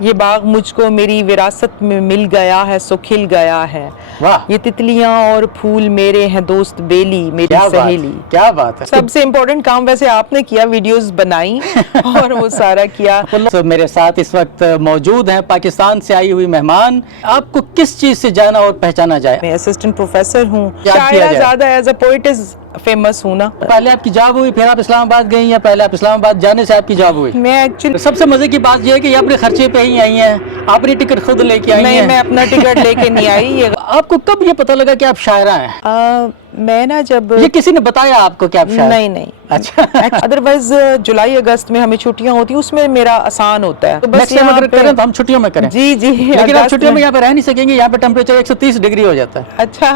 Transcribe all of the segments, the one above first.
یہ باغ مجھ کو میری وراثت میں مل گیا ہے سو کھل گیا ہے. یہ تتلیاں اور پھول میرے ہیں دوست بیلی میری سہیلی. کیا بات ہے. سب سے امپورٹنٹ کام ویسے آپ نے کیا, ویڈیوز بنائی اور وہ سارا کیا. میرے ساتھ اس وقت موجود ہیں پاکستان سے آئی ہوئی مہمان. آپ کو کس چیز سے جانا اور پہچانا جائے؟ میں اسسٹنٹ پروفیسر ہوں, شاعرہ زیادہ ایز اے پوئٹس فیمس ہوں نا. پہلے آپ کی جاب ہوئی پھر آپ اسلام آباد گئی, یا پہلے آپ اسلام آباد جانے سے آپ کی جاب ہوئی؟ میں ایکچولی سب سے مزے کی بات یہ ہے کہ یہ اپنے خرچے پہ ہی آئی ہیں, آپ نے ٹکٹ خود لے کے آئی ہیں. نہیں, میں اپنا ٹکٹ لے کے نہیں آئی. آپ کو کب یہ پتہ لگا کہ آپ شاعرہ ہیں؟ میں نا جب یہ کسی نے بتایا آپ کو کہ آپ شاعر؟ نہیں. اچھا. ادروائز جولائی اگست میں ہمیں چھٹیاں ہوتی ہیں, اس میں میرا آسان ہوتا ہے. نیکسٹ ٹائم اگر کریں تو ہم چھٹیوں میں کریں. جی لیکن آپ چھٹیوں میں یہاں پہ رہ نہیں سکیں گے, یہاں پہ ٹیمپریچر 130 ڈگری ہو جاتا ہے. اچھا.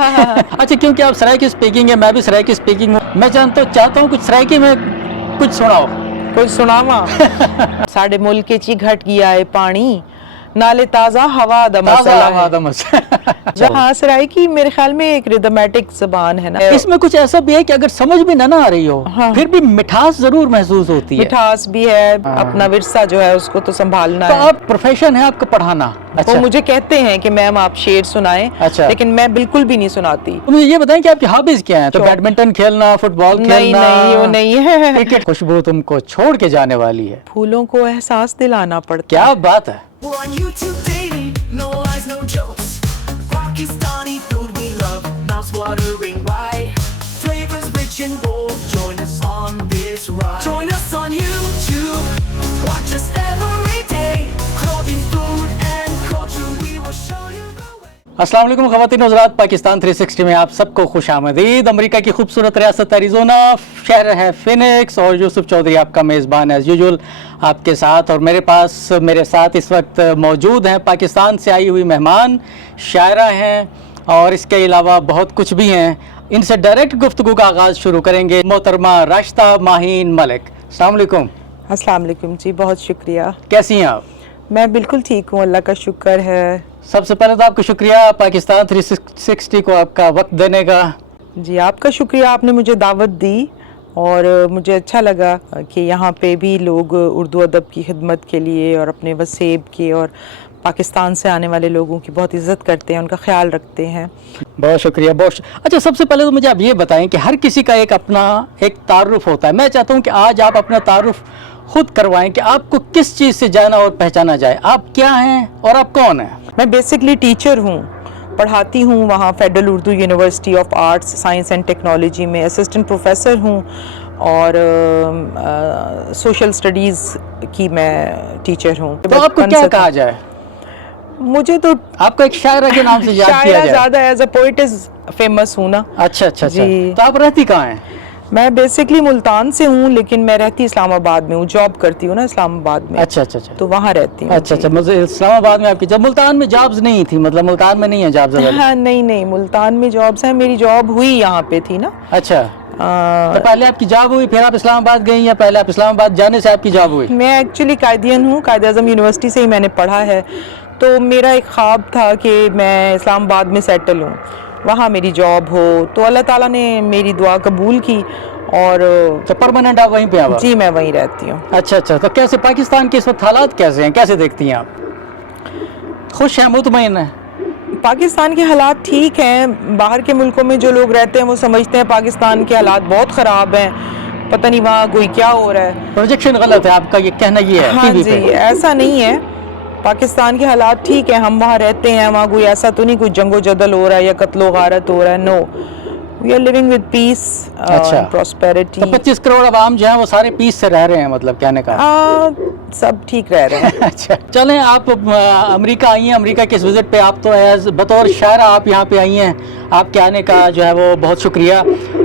اچھا, کیونکہ آپ سرائکی اسپیکنگ ہے, میں بھی سرائکی اسپیکنگ ہوں. میں چاہتا ہوں کچھ سرائکی میں کچھ سناؤ. کچھ سناواں؟ ساڈے ملک چی گھٹ گیا ہے پانی, نالے تازہ ہوا دا مسئلہ ہے. جہاں سرائکی میرے خیال میں ایک ریدمیٹک زبان ہے نا. اس میں کچھ ایسا بھی ہے کہ اگر سمجھ بھی نہ آ رہی ہو پھر بھی مٹھاس ضرور محسوس ہوتی ہے. مٹھاس بھی ہے, اپنا ورثہ جو ہے اس کو تو سنبھالنا ہے. تو آپ پروفیشن ہے آپ کا پڑھانا؟ وہ مجھے کہتے ہیں کہ میم آپ شعر سنائیں, لیکن میں بالکل بھی نہیں سناتی. مجھے یہ بتائیں کہ آپ کی ہابیز کیا ہیں؟ تو بیڈمنٹن کھیلنا, فٹ بال کھیلنا؟ نہیں, وہ نہیں ہے. کرکٹ. خوشبو تم کو چھوڑ کے جانے والی ہے. پھولوں کو احساس دلانا پڑتا. کیا بات ہے. السلام علیکم خواتین و حضرات, پاکستان 360 میں آپ سب کو خوش آمدید. امریکہ کی خوبصورت ریاست ایریزونا, شہر ہے فینکس, اور یوسف چودھری آپ کا میزبان ایز یوزول آپ کے ساتھ. اور میرے ساتھ اس وقت موجود ہیں پاکستان سے آئی ہوئی مہمان, شاعرہ ہیں اور اس کے علاوہ بہت کچھ بھی ہیں. ان سے ڈائریکٹ گفتگو کا آغاز شروع کریں گے. محترمہ راشدہ ماہین ملک, السلام علیکم. السلام علیکم جی, بہت شکریہ. کیسی ہیں آپ؟ میں بالکل ٹھیک ہوں, اللہ کا شکر ہے. سب سے پہلے تو آپ کو شکریہ پاکستان 360 کو آپ کا وقت دینے کا. جی آپ کا شکریہ, آپ نے مجھے دعوت دی اور مجھے اچھا لگا کہ یہاں پہ بھی لوگ اردو ادب کی خدمت کے لیے اور اپنے وسیب کے اور پاکستان سے آنے والے لوگوں کی بہت عزت کرتے ہیں, ان کا خیال رکھتے ہیں. بہت شکریہ. اچھا, سب سے پہلے تو مجھے آپ یہ بتائیں کہ ہر کسی کا اپنا ایک تعارف ہوتا ہے. میں چاہتا ہوں کہ آج آپ اپنا تعارف خود کروائیں کہ آپ کو کس چیز سے جانا اور پہچانا جائے. آپ کیا ہیں اور آپ کون ہیں؟ میں بیسکلی ٹیچر ہوں, پڑھاتی ہوں وہاں federal Urdu university of arts science and technology میں. اسسٹنٹ پروفیسر ہوں اور سوشل اسٹڈیز کی میں ٹیچر ہوں. تو آپ کو کیا کہا جائے؟ مجھے تو آپ کو ایک شاعرہ کے نام سے یاد کیا جائے. شاعرہ زیادہ ایز اے پوئٹس فیمس ہوں نا. اچھا. تو آپ رہتی کہاں ہیں؟ میں بیسکلی ملتان سے ہوں, لیکن میں رہتی اسلام آباد میں ہوں, جاب کرتی ہوں نا اسلام آباد میں. اچھا. تو وہاں رہتی ہوں. اچھا. اسلام آباد میں آپ کی جب ملتان میں جابز نہیں تھی, مطلب ملتان میں نہیں ہے جابز؟ ہاں نہیں, ملتان میں جابز ہیں. میری جاب ہوئی یہاں پہ تھی نا. اچھا. تو پہلے آپ کی جاب ہوئی پھر آپ اسلام آباد گئی, یا پہلے آپ اسلام آباد جانے سے آپ کی جاب ہوئی؟ میں ایکچولی قائدین ہوں, قائد اعظم یونیورسٹی سے ہی میں نے پڑھا ہے. تو میرا ایک خواب تھا کہ میں اسلام آباد میں سیٹل ہوں, وہاں میری جاب ہو. تو اللہ تعالیٰ نے میری دعا قبول کی اور پرماننٹ آپ وہیں پہ آ؟ جی میں وہیں رہتی ہوں. اچھا. تو کیسے پاکستان کے اس وقت حالات کیسے ہیں, کیسے دیکھتی ہیں آپ؟ خوش ہیں, مطمئن ہیں؟ پاکستان کے حالات ٹھیک ہیں. باہر کے ملکوں میں جو لوگ رہتے ہیں وہ سمجھتے ہیں پاکستان کے حالات بہت خراب ہیں, پتہ نہیں وہاں کوئی کیا ہو رہا ہے. پروجیکشن غلط ہے آپ کا, یہ کہنا یہ ہے؟ ہاں جی, ایسا نہیں ہے. پاکستان کے حالات ٹھیک ہیں, ہم وہاں رہتے ہیں, وہاں کوئی ایسا تو نہیں کوئی جنگ و جدل ہو رہا ہے یا قتل و غارت ہو رہا ہے. No, we are living with peace and prosperity. 25 crore عوام جو ہیں وہ سارے پیس سے رہ رہے ہیں, مطلب کہنے کا سب ٹھیک رہ رہے ہیں. اچھا. چلیں, آپ امریکہ آئی ہیں, امریکہ کے اس وزٹ پہ آپ تو ایز بطور شاعرہ آپ یہاں پہ آئی ہیں, آپ کے آنے کا جو ہے وہ بہت شکریہ.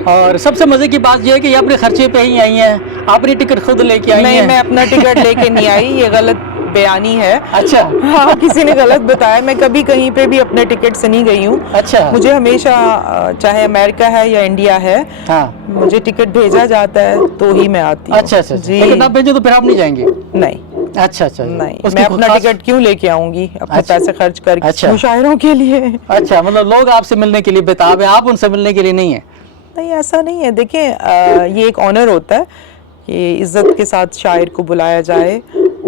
اور سب سے مزے کی بات یہ ہے کہ یہ اپنے خرچے پہ ہی آئی ہیں, آپ نے ٹکٹ خود لے کے آئی ہیں؟ نہیں, میں اپنا ٹکٹ لے کے نہیں آئی, یہ غلط بیانی ہے. اچھا. ہاں, کسی نے غلط بتایا. میں کبھی کہیں پہ بھی اپنے ٹکٹ سے نہیں گئی ہوں. اچھا. مجھے ہمیشہ چاہے امریکہ ہے یا انڈیا ہے, مجھے ٹکٹ بھیجا جاتا ہے تو ہی میں آتی ہوں. اچھا. جی, لیکن آپ بھیجو تو پھر آپ نہیں جائیں گی؟ نہیں. اچھا. نہیں, میں اپنا ٹکٹ کیوں لے کے آؤں گی اپنے پیسے خرچ کر کے مشاعروں کے لیے. اچھا, مطلب لوگ آپ سے ملنے کے لیے بےتاب ہیں, آپ ان سے ملنے کے لیے نہیں ہیں؟ نہیں, ایسا نہیں ہے. دیکھیں, یہ ایک آنر ہوتا ہے کہ عزت کے ساتھ شاعر کو بلایا جائے,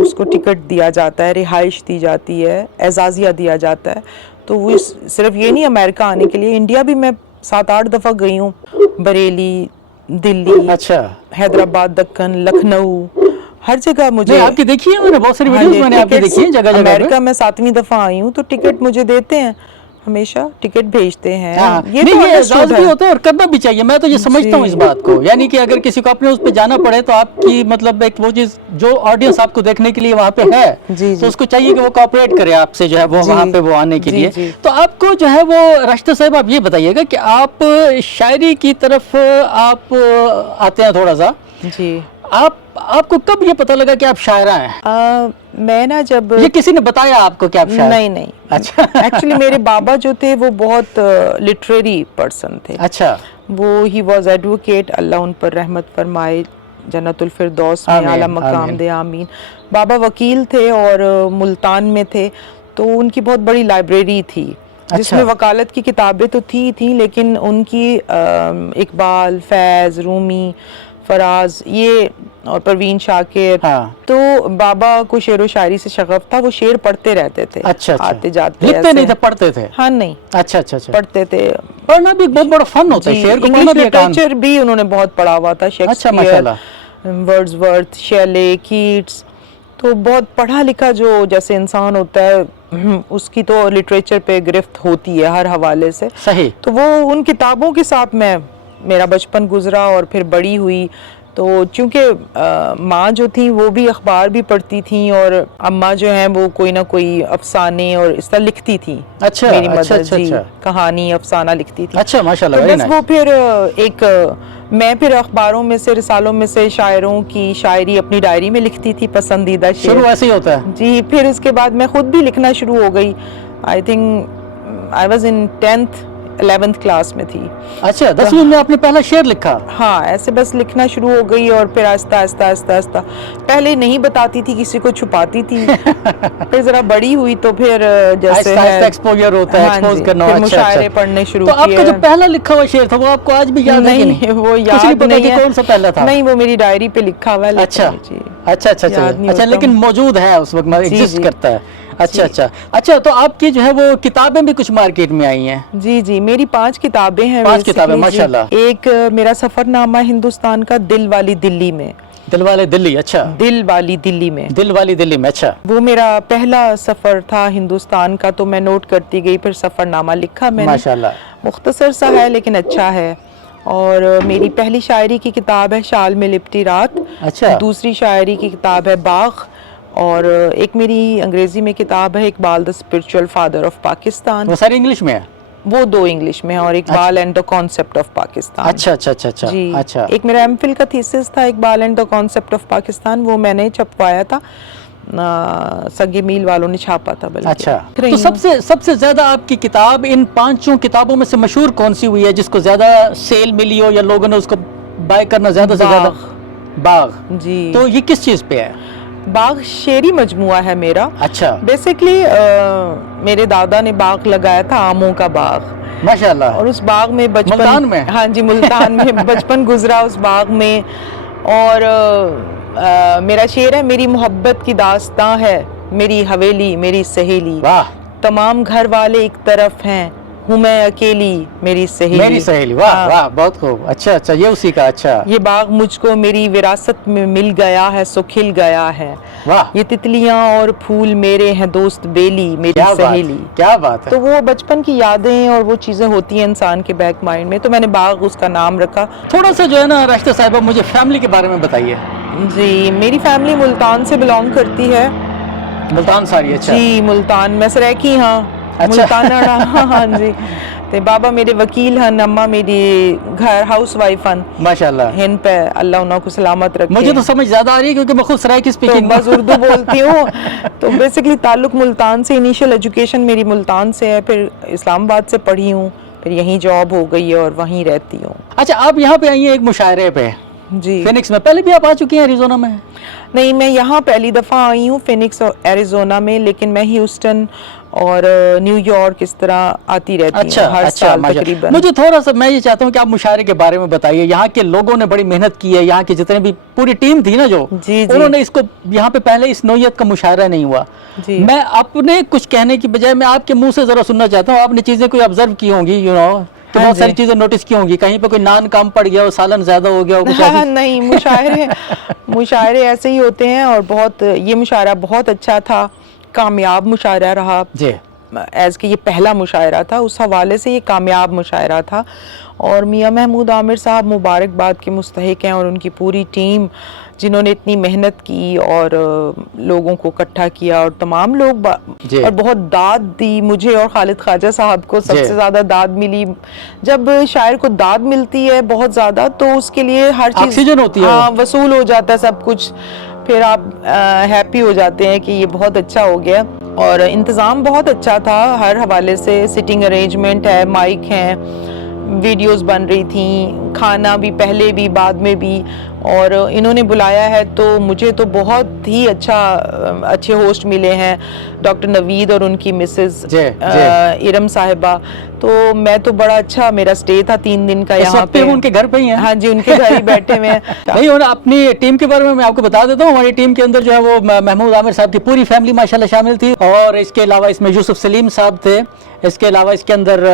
اس کو ٹکٹ دیا جاتا ہے, رہائش دی جاتی ہے, اعزازیہ دیا جاتا ہے. تو وہ صرف یہ نہیں امریکہ آنے کے لیے, انڈیا بھی میں 7-8 دفعہ گئی ہوں, بریلی, دلی, اچھا, حیدرآباد, دکن, لکھنؤ, ہر جگہ مجھے. نہیں, آپ کی دیکھی ہے میں نے, بہت ساری ویڈیوز میں نے آپ کی دیکھی ہیں جگہ جگہ پہ. امریکہ میں 7ویں دفعہ آئی ہوں, تو ٹکٹ مجھے دیتے ہیں, ہمیشہ ٹکٹ بھیجتے ہیں. یہ تو اعزاز بھی ہوتا ہے اور کرنا بھی چاہیے. میں تو یہ سمجھتا ہوں اس بات کو, یعنی کہ اگر کسی کو اپنے اس پہ جانا پڑے تو آپ کی مطلب ایک وہ چیز جو آڈینس آپ کو دیکھنے کے لیے وہاں پہ ہے, تو اس کو چاہیے کہ وہ کوآپریٹ کرے آپ سے جو ہے وہ وہاں پہ وہ آنے کے لیے. تو آپ کو جو ہے وہ راشدہ صاحب آپ یہ بتائیے گا کہ آپ شاعری کی طرف آپ آتے ہیں تھوڑا سا. جی, آپ کو کب یہ پتہ لگا کہ آپ شاعرہ ہیں؟ میں نا جب, یہ کسی نے بتایا آپ کو کہ آپ شاعر؟ نہیں. اچھا, ایکچولی میرے بابا جو تھے وہ بہت لٹریری پرسن تھے. اچھا, وہ ہی واز ایڈوکیٹ, اللہ ان پر رحمت فرمائے, جنت الفردوس میں اعلیٰ مقام دے, آمین. بابا وکیل تھے اور ملتان میں تھے, تو ان کی بہت بڑی لائبریری تھی جس میں وکالت کی کتابیں تو تھیں, لیکن ان کی اقبال, فیض, رومی, فراز, یہ اور پروین شاکر. تو بابا کو شعر و شاعری سے شغف تھا, وہ شعر پڑھتے رہتے تھے. اچھا, آتے جاتے, لکھتے نہیں تھے, پڑھتے تھے. ہاں, نہیں, اچھا, پڑھتے تھے. پڑھنا بھی بہت بڑا فن ہوتا ہے, شعر کو پڑھنا انگلش لٹریچر بھی انہوں نے بہت پڑھا ہوا تھا, شیکسپیئر, ورڈزورتھ, شیلے, کیٹس. تو بہت پڑھا لکھا جو جیسے انسان ہوتا ہے, اس کی تو لٹریچر پہ گرفت ہوتی ہے ہر حوالے سے. صحیح. تو وہ ان کتابوں کے ساتھ میرا بچپن گزرا اور پھر بڑی ہوئی. تو چونکہ ماں جو تھیں وہ بھی اخبار بھی پڑھتی تھیں, اور اماں جو ہیں وہ کوئی نہ کوئی افسانے اور اس طرح لکھتی تھیں. اچھا, میری مدر جی کہانی افسانہ لکھتی تھی. اچھا, ماشاءاللہ, بس وہ پھر میں پھر اخباروں میں سے, رسالوں میں سے شاعروں کی شاعری اپنی ڈائری میں لکھتی تھی, پسندیدہ شعر. شروع ایسے ہی ہوتا ہے. جی, پھر اس کے بعد میں خود بھی لکھنا شروع ہو گئی. I think I was in 10th 11th class میں تھی. اچھا, 10ویں میں آپ نے پہلا شعر لکھا؟ ہاں, ایسے بس لکھنا شروع ہو گئی, اور پھر آہستہ آہستہ پہلے نہیں بتاتی تھی, کسی کو چھپاتی تھی. پھر ذرا بڑی ہوئی تو پھر جیسے ایکسپوجر ہوتا ہے, ایکسپوز کرنا. پھر مشاعرے پڑھنے شروع کیے. تو آپ کا جو پہلا لکھا ہوا شعر تھا وہ آپ کو آج بھی یاد ہے کہ نہیں؟ وہ یاد نہیں ہے. کون سا پہلا تھا؟ نہیں, وہ میری ڈائری پہ لکھا ہوا ہے. اچھا, لیکن موجود ہے اس وقت, ایگزسٹ کرتا ہے. اچھا, تو آپ کی جو ہے وہ کتابیں بھی کچھ مارکیٹ میں آئی ہیں؟ جی, میری 5 کتابیں ہیں. 5 کتابیں, ماشاءاللہ. ایک میرا سفر نامہ ہندوستان کا, دل والی دلی میں. دل والے دلی, اچھا. دل والی دلی میں. دل والی دلی میں, اچھا. وہ میرا پہلا سفر تھا ہندوستان کا, تو میں نوٹ کرتی گئی, پھر سفر نامہ لکھا میں نے. ماشاءاللہ. مختصر سا ہے لیکن اچھا ہے. اور میری پہلی شاعری کی کتاب ہے شال میں لپٹی رات. اچھا. دوسری شاعری کی کتاب ہے باغ. اور ایک میری انگریزی میں کتاب ہے اقبال دا اسپرچول فادر آف پاکستان. وہ ساری انگلش میں ہے؟ وہ 2 انگلش میں ہے, اور Iqbal and the concept of Pakistan. اچھا. جی, ایک میرا ایم فل کا تھیسس تھا Iqbal and the concept of Pakistan, وہ میں نے چھپوایا تھا, سنگ میل والوں نے چھاپا تھا. اچھا, تو سب سے زیادہ آپ کی کتاب ان 5 کتابوں میں سے مشہور کون سی ہوئی ہے, جس کو زیادہ سیل ملی ہو یا لوگوں نے اس کو بائی کرنا زیادہ سے زیادہ؟ باغ. جی. تو یہ کس چیز پہ ہے؟ باغ شعری مجموعہ ہے میرا. اچھا. بیسیکلی میرے دادا نے باغ لگایا تھا, آموں کا باغ. ماشاءاللہ. اور اس باغ میں بچپن, ملتان میں؟ ہاں جی, ملتان میں بچپن گزرا اس باغ میں. اور میرا شعر ہے, میری محبت کی داستاں ہے, میری حویلی میری سہیلی. واہ. تمام گھر والے ایک طرف ہیں, ہوں میں اکیلی میری سہیلی. واہ, بہت خوب. اچھا, یہ اسی کا. اچھا. یہ باغ مجھ کو میری وراثت میں مل گیا ہے, سو کھل گیا ہے. واہ. یہ تتلیاں اور پھول میرے ہیں دوست بیلی میری سہیلی. کیا بات ہے. تو وہ بچپن کی یادیں اور وہ چیزیں ہوتی ہیں انسان کے بیک مائنڈ میں, تو میں نے باغ اس کا نام رکھا. تھوڑا سا جو ہے نا راشدہ صاحبہ, مجھے فیملی کے بارے میں بتائیے. جی, میری فیملی ملتان سے بلانگ کرتی ہے. ملتان ساری. اچھا. جی, ملتان میں سریکی. ہاں, ملتان. ہاں جی. تے بابا میرے وکیل ہیں, اماں میری گھر ہاؤس وائف ہیں. ماشاءاللہ. ہن پہ اللہ انہوں کو سلامت رکھے. مجھے تو سمجھ زیادہ آ رہی ہے کیونکہ میں خود سرائکی اسپیکنگ بس اردو بولتی ہوں. تو بیسیکلی تعلق ملتان سے, انیشیل ایجوکیشن میری ملتان سے ہے, پھر اسلام آباد سے پڑھی ہوں, پھر یہیں جاب ہو گئی ہے اور وہیں رہتی ہوں. اچھا, آپ یہاں پہ آئی ہیں ایک مشاعرے پہ. جی. فینکس میں. پہلے بھی آپ آ چکی ہیں ایریزونا میں؟ نہیں میں یہاں پہلی دفعہ آئی ہوں فینکس اور ایریزونا میں، لیکن میں ہیوسٹن اور نیو یارک اس طرح آتی رہتی ہوں ہر سال تقریباً. مجھے تھوڑا سا میں یہ چاہتا ہوں کہ آپ مشاعرے کے بارے میں بتائیے. یہاں کے لوگوں نے بڑی محنت کی ہے، یہاں کے جتنے بھی پوری ٹیم تھی نا جو انہوں نے اس کو یہاں پہ پہلے اس نوعیت کا مشاعرہ نہیں ہوا. میں اپنے کچھ کہنے کی بجائے میں آپ کے منہ سے ذرا سننا چاہتا ہوں. آپ نے چیزیں کوئی آبزرو کی ہوں گی، کہ بہت ساری چیزیں نوٹس کی ہوں گی، کہیں پہ کوئی نان کم پڑ گیا ہو، سالن زیادہ ہو گیا ہو. نہیں، مشاعرے ایسے ہی ہوتے ہیں، اور بہت یہ مشاعرہ بہت اچھا تھا، کامیاب مشاعرہ رہا. جی، ایز کہ یہ پہلا مشاعرہ تھا، اس حوالے سے یہ کامیاب مشاعرہ تھا. اور میاں محمود عامر صاحب مبارکباد کے مستحق ہیں، اور ان کی پوری ٹیم جنہوں نے اتنی محنت کی اور لوگوں کو اکٹھا کیا، اور تمام لوگ اور بہت داد دی مجھے اور خالد خواجہ صاحب کو. سب سے زیادہ داد ملی. جب شاعر کو داد ملتی ہے بہت زیادہ تو اس کے لیے ہر چیز آکسیجن ہوتی ہے، وصول ہو جاتا ہے سب کچھ. پھر آپ ہیپی ہو جاتے ہیں کہ یہ بہت اچھا ہو گیا. اور انتظام بہت اچھا تھا ہر حوالے سے. سٹنگ ارینجمنٹ ہے، مائک ہیں، ویڈیوز بن رہی تھیں، کھانا بھی پہلے بھی بعد میں بھی. اور انہوں نے بلایا ہے تو مجھے تو بہت ہی اچھے ہوسٹ ملے ہیں، ڈاکٹر نوید اور ان کی مسز ارم صاحبہ. تو میں تو بڑا اچھا میرا سٹے تھا 3 دن کا یہاں پہ. ان کے گھر پہ ہی ہیں؟ ہاں جی، ان کے گھر ہی بیٹھے ہوئے ہیں. نہیں، اور اپنی ٹیم کے بارے میں آپ کو بتا دیتا ہوں. ہماری ٹیم کے اندر جو ہے وہ محمود عامر صاحب کی پوری فیملی ماشاءاللہ شامل تھی، اور اس کے علاوہ اس میں یوسف سلیم صاحب تھے. اس کے علاوہ اس کے اندر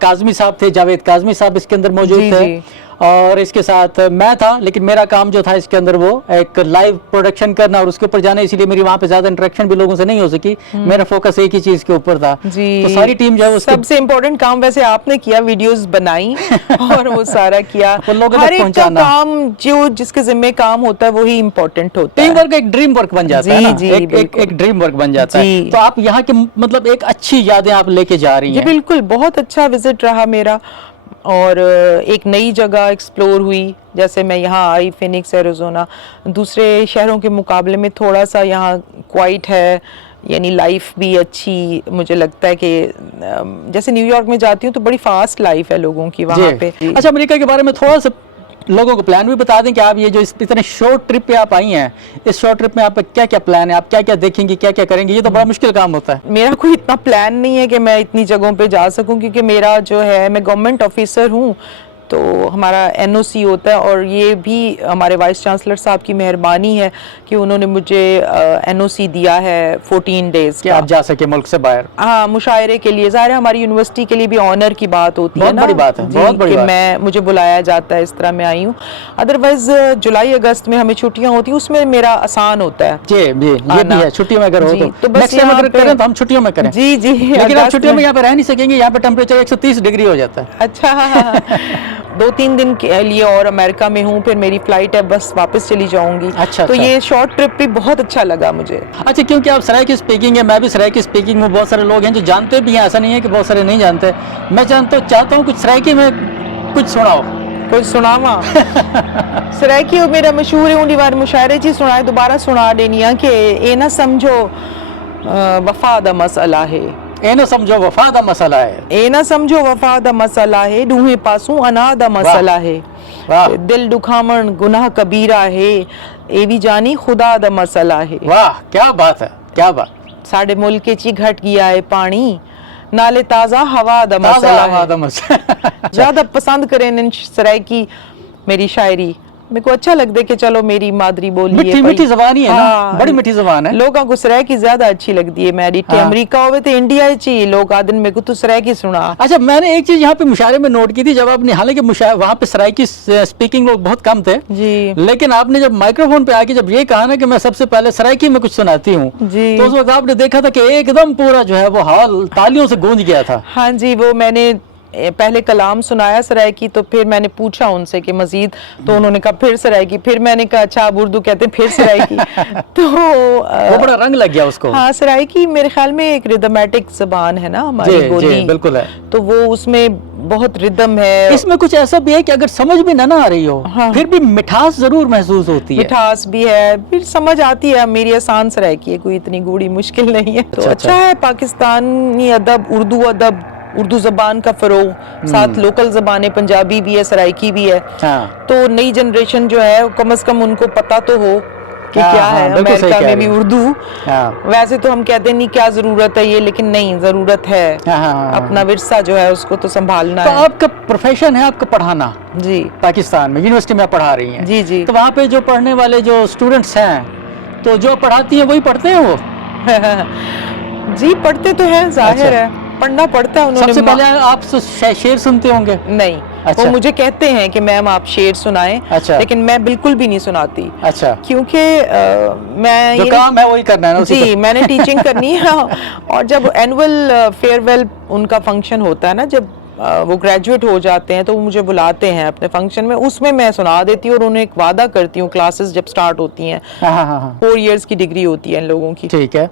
کاظمی صاحب تھے، جاوید کاظمی صاحب اس کے اندر موجود تھے. اور اس کے ساتھ میں تھا، لیکن میرا کام جو تھا اس کے اندر وہ ایک لائیو پروڈکشن کرنا اور اس کے اوپر جانا، اسی لیے میری وہاں پہ زیادہ انٹریکشن بھی لوگوں سے نہیں ہو سکی. میرا فوکس ایک ہی چیز کے اوپر تھا. تو ساری ٹیم جو ہے سب سے امپورٹنٹ کام ویسے آپ نے کیا، ویڈیوز بنائی اور وہ سارا کیا. ہر ایک کا کام جس کے ذمہ کام ہوتا ہے وہی امپورٹنٹ ہوتا ہے. ٹیم ورک ایک ڈریم ورک بن جاتا ہے، ایک ڈریم ورک بن جاتا ہے. تو آپ یہاں کے مطلب ایک اچھی یادیں آپ لے کے جا رہی ہیں. بالکل، بہت اچھا وزٹ رہا میرا، اور ایک نئی جگہ ایکسپلور ہوئی. جیسے میں یہاں آئی فینکس ایریزونا، دوسرے شہروں کے مقابلے میں تھوڑا سا یہاں کوائٹ ہے، یعنی لائف بھی اچھی. مجھے لگتا ہے کہ جیسے نیو یارک میں جاتی ہوں تو بڑی فاسٹ لائف ہے لوگوں کی وہاں پہ. اچھا، امریکہ کے بارے میں تھوڑا سا لوگوں کو پلان بھی بتا دیں کہ آپ یہ جو اتنے شارٹ ٹرپ پہ آپ آئی ہیں، اس شارٹ ٹرپ میں آپ کا کیا کیا پلان ہے، آپ کیا کیا دیکھیں گی، کیا کیا کریں گی؟ یہ تو بڑا مشکل کام ہوتا ہے. میرا کوئی اتنا پلان نہیں ہے کہ میں اتنی جگہوں پہ جا سکوں، کیونکہ میرا جو ہے میں گورنمنٹ آفیسر ہوں، تو ہمارا NOC ہوتا ہے. اور یہ بھی ہمارے وائس چانسلر صاحب کی مہربانی ہے کہ انہوں نے مجھے NOC دیا ہے 14 ڈیز کہ آپ جا سکے ملک سے باہر. ہاں، مشاعرے کے لیے. ظاہر ہے ہماری یونیورسٹی کے لیے بھی آنر کی بات ہوتی ہے نا، بہت بڑی بات ہے، بہت بڑی بات. مجھے بلایا جاتا ہے، اس طرح میں آئی ہوں. ادروائز جولائی اگست میں ہمیں چھٹیاں ہوتی ہیں، اس میں میرا آسان ہوتا ہے. جی، یہ بھی ہے، چھٹیوں میں اگر ہو تو بس اگر کریں تو ہم چھٹیوں میں کریں. جی، لیکن آپ چھٹیوں میں یہاں پہ رہ نہیں سکیں گے، یہاں پہ ٹیمپریچر 130 ڈگری ہو جاتا ہے. اچھا. 2-3 دن کے لیے اور امریکہ میں ہوں، پھر میری فلائٹ ہے، بس واپس چلی جاؤں گی. تو یہ شارٹ ٹرپ بھی بہت اچھا لگا مجھے. اچھا، کیونکہ آپ سرائیکی اسپیکنگ ہے، میں بھی سرائیکی اسپیکنگ میں، بہت سارے لوگ ہیں جو جانتے بھی ہیں، ایسا نہیں ہے کہ بہت سارے نہیں جانتے. میں چاہتا ہوں کچھ سرائیکی میں کچھ سناؤ. کچھ سناواں؟ سرائیکی میرا مشہور ہے اونڈی وار مشاعرے چی سنائے، دوبارہ سنا دینی ہے کہ اے نہ سمجھو وفا دا مسئلہ ہے. اے نہ سمجھو وفا دا مسئلہ ہے. اے نہ سمجھو وفا دا مسئلہ ہے، ڈوہیں پاسوں انا دا مسئلہ ہے. دل دکھامن گناہ کبیرہ ہے، اے بھی جانی خدا دا مسئلہ ہے. واہ، کیا بات ہے، کیا بات. ساڑے ملک چی گھٹ گیا ہے پانی، نالے تازہ ہوا دا مسئلہ ہے. زیادہ پسند کریں ان سرائیکی میری شاعری. میرے کو اچھا لگتا ہے کہ چلو میری مادری بولی ہے، میٹھی زبان ہی ہے نا، بڑی میٹھی زبان ہے. لوگاں کو سرائیکی زیادہ اچھی لگتی ہے. میری امریکہ ہوئے تو انڈیا چی لوگ آدن میں کو تو سرائیکی سنا. اچھا، میں نے ایک چیز یہاں پہ مشاعرے میں نوٹ کی تھی، جب آپ نے، حالانکہ وہاں پہ سرائیکی اسپیکنگ لوگ بہت کم تھے، جی، لیکن آپ نے جب مائکرو فون پہ آ کے جب یہ کہا نا کہ میں سب سے پہلے سرائیکی میں کچھ سناتی ہوں، تو اس وقت آپ نے دیکھا تھا کہ ایک دم پورا جو ہے وہ ہال تالیوں سے گونج گیا تھا. ہاں جی، وہ میں نے پہلے کلام سنایا سرائیکی، تو پھر میں نے پوچھا ان سے کہ مزید، تو انہوں نے کہا پھر سرائیکی. پھر میں نے کہا اچھا آپ اردو کہتے ہیں، پھر سرائیکی. تو وہ بڑا رنگ لگ گیا اس کو. ہاں، سرائیکی میرے خیال میں ایک ردمیٹک زبان ہے نا ہماری بولی. جی بالکل ہے. تو وہ اس میں بہت ردم ہے. اس میں کچھ ایسا بھی ہے کہ اگر سمجھ بھی نہ آ رہی ہو، پھر بھی مٹھاس ضرور محسوس ہوتی ہے. مٹھاس بھی ہے، پھر سمجھ آتی ہے. میری آسان سرائیکی ہے، کوئی اتنی گوڑی مشکل نہیں ہے. تو اچھا ہے. پاکستانی ادب، اردو زبان کا فروغ، ساتھ لوکل زبانیں پنجابی بھی ہے، سرائیکی بھی ہے. تو نئی جنریشن جو ہے کم از کم ان کو پتہ تو ہو کہ کیا ہے بالکل صحیح امریکہ کہہ میں رہی بھی ہیں۔ اردو. ہاں ویسے تو ہم کہتے ہیں نہیں کیا ضرورت ہے یہ، لیکن نہیں ضرورت ہے. اپنا ورثہ جو ہے اس کو تو سنبھالنا تو ہے. آپ کا پروفیشن ہے آپ کا پڑھانا جی پاکستان میں، یونیورسٹی میں آپ پڑھا رہی ہیں. جی جی. تو وہاں پہ جو پڑھنے والے جو اسٹوڈنٹس ہیں تو جو پڑھاتی ہیں وہی پڑھتے ہیں وہ؟ جی پڑھتے تو ہیں، ظاہر ہے پڑھنا پڑتا ہے. انہوں سب نے سے پہلے آپ شعر سنتے ہوں گے؟ نہیں، اچھا وہ مجھے کہتے ہیں کہ میم آپ شعر سنائیں، اچھا لیکن میں بالکل بھی نہیں سناتی. اچھا، کیونکہ میں جو کام ہے وہی کرنا ہے نا اسی جی کو. میں نے ٹیچنگ کرنی ہے. اور جب اینول فیئر ویل ان کا فنکشن ہوتا ہے نا، جب وہ گریجویٹ ہو جاتے ہیں تو وہ مجھے بلاتے ہیں اپنے فنکشن میں، اس میں سنا دیتی ہوں اور انہیں ایک وعدہ کرتی ہوں. کلاسز جب سٹارٹ ہوتی ہیں، ہاں 4 ایئرس کی ڈگری ہوتی ہے ان لوگوں کی، ٹھیک ہے.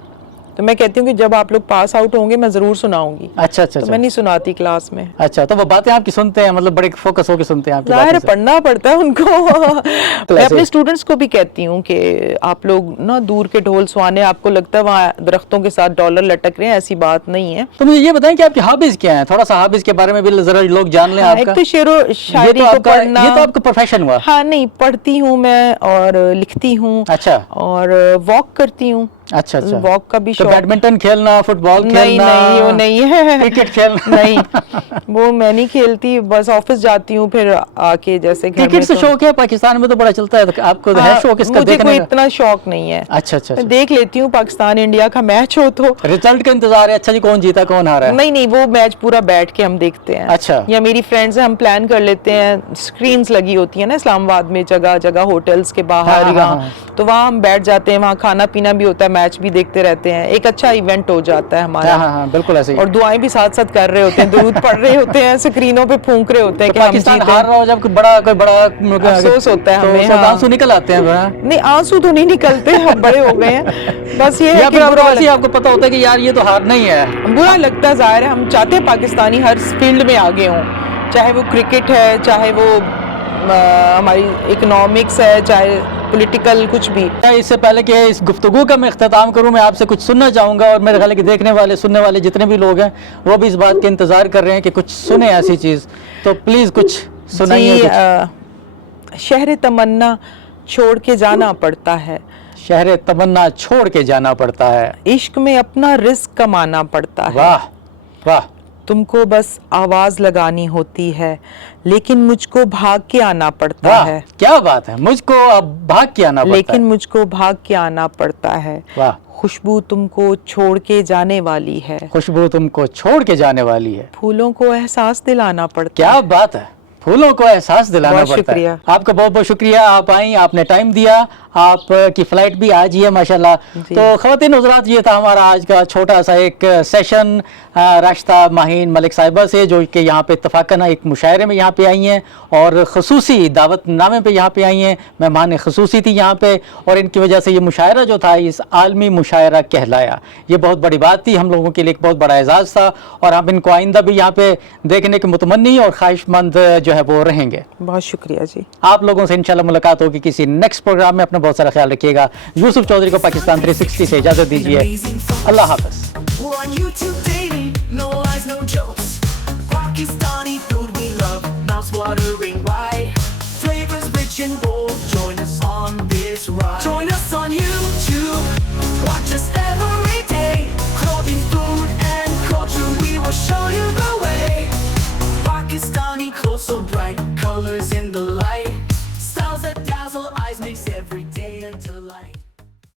تو میں کہتی ہوں کہ جب آپ لوگ پاس آؤٹ ہوں گے میں ضرور سناؤں گی. اچھا اچھا تو اچھا میں نہیں سناتی کلاس میں. اچھا، تو وہ باتیں آپ کی سنتے ہیں، مطلب بڑے فوکس ہو کے سنتے ہیں آپ کی ظاہر باتیں ہے سے. پڑھنا پڑتا ہے ان کو. میں ایسے اپنے اسٹوڈنٹس کو بھی کہتی ہوں کہ آپ لوگ نا دور کے ڈھول سوانے، آپ کو لگتا ہے وہاں درختوں کے ساتھ ڈالر لٹک رہے ہیں، ایسی بات نہیں ہے. تو مجھے یہ بتائیں کہ آپ کی ہابیز کیا ہیں، تھوڑا سا ہابیز کے بارے میں بھی ذرا لوگ جان لیں ہاں، آپ کا. ایک تو شعر و شاعری کو پڑھنا. یہ تو آپ کا پروفیشن ہوا. ہاں نہیں، پڑھتی ہوں میں اور لکھتی ہوں اچھا اور واک کرتی ہوں. اچھا اچھا. واک کا بھی تو شوق. بیڈمنٹن کھیلنا، فٹ بال نہیں کھیلنا، نہیں وہ نہیں ہے. کرکٹ کھیلنا؟ نہیں وہ میں نہیں کھیلتی، بس آفس جاتی ہوں پھر آ کے جیسے گھر میں. کرکٹ سے شوق ہے پاکستان میں تو بڑا چلتا ہے، تو آپ کو ہے شوق اس کا مجھے دیکھنے کوئی کا؟ اتنا شوق نہیں ہے. اچھا اچھا میں اچھا. دیکھ لیتی ہوں پاکستان انڈیا کا میچ ہو تو. رزلٹ کا انتظار ہے، اچھا جی کون جیتا کون ہارا ہے؟ نہیں وہ میچ پورا بیٹھ کے ہم دیکھتے ہیں. اچھا یا میری فرینڈز ہیں، ہم پلان کر لیتے ہیں. اسکرینز لگی ہوتی ہیں نا اسلام آباد میں جگہ جگہ ہوٹلز کے باہر یہاں، تو وہاں ہم بیٹھ جاتے ہیں. وہاں کھانا پینا بھی ہوتا ہے، میچ بھی دیکھتے رہتے ہیں. ایک اچھا ایونٹ ہو جاتا ہے ہمارا. ہاں بالکل ایسے ہی. اور دعائیں بھی ساتھ ساتھ کر رہے ہوتے ہیں، درود پڑھ رہے ہوتے ہیں، اسکرینوں پہ پھونک رہے ہوتے ہیں تو کہ ہم پاکستان جیتے. ہار رہا ہو جب کوئی بڑا افسوس ہوتا ہے تو ہمیں. سب آنسو نکل آتے ہیں. نہیں آنسو تو نہیں نکلتے، ہم بڑے ہو گئے ہیں. بس یہ ہے یا کہ پھر آپ کو برا ویسے ہی آپ کو پتا ہوتا ہے کہ یار یہ تو ہارنا ہی ہے. برا لگتا ہے. ظاہر ہے ہم چاہتے ہیں پاکستانی ہر فیلڈ میں آگے ہوں، چاہے وہ کرکٹ ہے، چاہے وہ ہماری اکنامکس ہے، چاہے پولیٹیکل کچھ بھی. اس سے پہلے کہ اس گفتگو کا میں اختتام کروں، میں آپ سے کچھ سننا چاہوں گا، اور میرے خیال ہے کہ دیکھنے والے سننے والے جتنے بھی لوگ ہیں وہ بھی اس بات کے انتظار کر رہے ہیں کہ کچھ سنیں ایسی چیز. تو پلیز کچھ سنائیے. جی شہر تمنا چھوڑ کے جانا پڑتا ہے. شہر تمنا چھوڑ کے جانا پڑتا ہے. عشق میں اپنا رزق کمانا پڑتا ہے. واہ واہ. تم کو بس آواز لگانی ہوتی ہے، لیکن مجھ کو بھاگ کے آنا پڑتا ہے. کیا بات ہے، مجھ کو اب بھاگ کے آنا پڑتا ہے. لیکن مجھ کو بھاگ کے آنا پڑتا ہے. واہ. خوشبو تم کو چھوڑ کے جانے والی ہے. خوشبو تم کو چھوڑ کے جانے والی ہے. پھولوں کو احساس دلانا پڑتا ہے. کیا بات ہے، پھولوں کو احساس دلانا بہت پڑتا ہے. شکریہ. آپ کا بہت بہت شکریہ، آپ آئیں، آپ نے ٹائم دیا. آپ کی فلائٹ بھی آج ہی ہے ماشاءاللہ. تو خواتین حضرات، یہ تھا ہمارا آج کا چھوٹا سا ایک سیشن راشدہ ماہین ملک صاحبہ سے، جو کہ یہاں پہ اتفاقاً ایک مشاعرے میں یہاں پہ آئی ہیں اور خصوصی دعوت نامے پہ یہاں پہ آئی ہیں. مہمان خصوصی تھی یہاں پہ، اور ان کی وجہ سے یہ مشاعرہ جو تھا اس عالمی مشاعرہ کہلایا. یہ بہت بڑی بات تھی ہم لوگوں کے لیے، ایک بہت بڑا اعزاز تھا، اور ہم ان کو آئندہ بھی یہاں پہ دیکھنے کے متمنی اور خواہش مند جو ہے وہ رہیں گے. بہت شکریہ جی. آپ لوگوں سے انشاءاللہ ملاقات ہوگی کسی نیکسٹ پروگرام میں. اپنا بہت سارا خیال رکھیے گا. یوسف چودھری کو پاکستان 360 سے اجازت دیجیے. اللہ حافظ.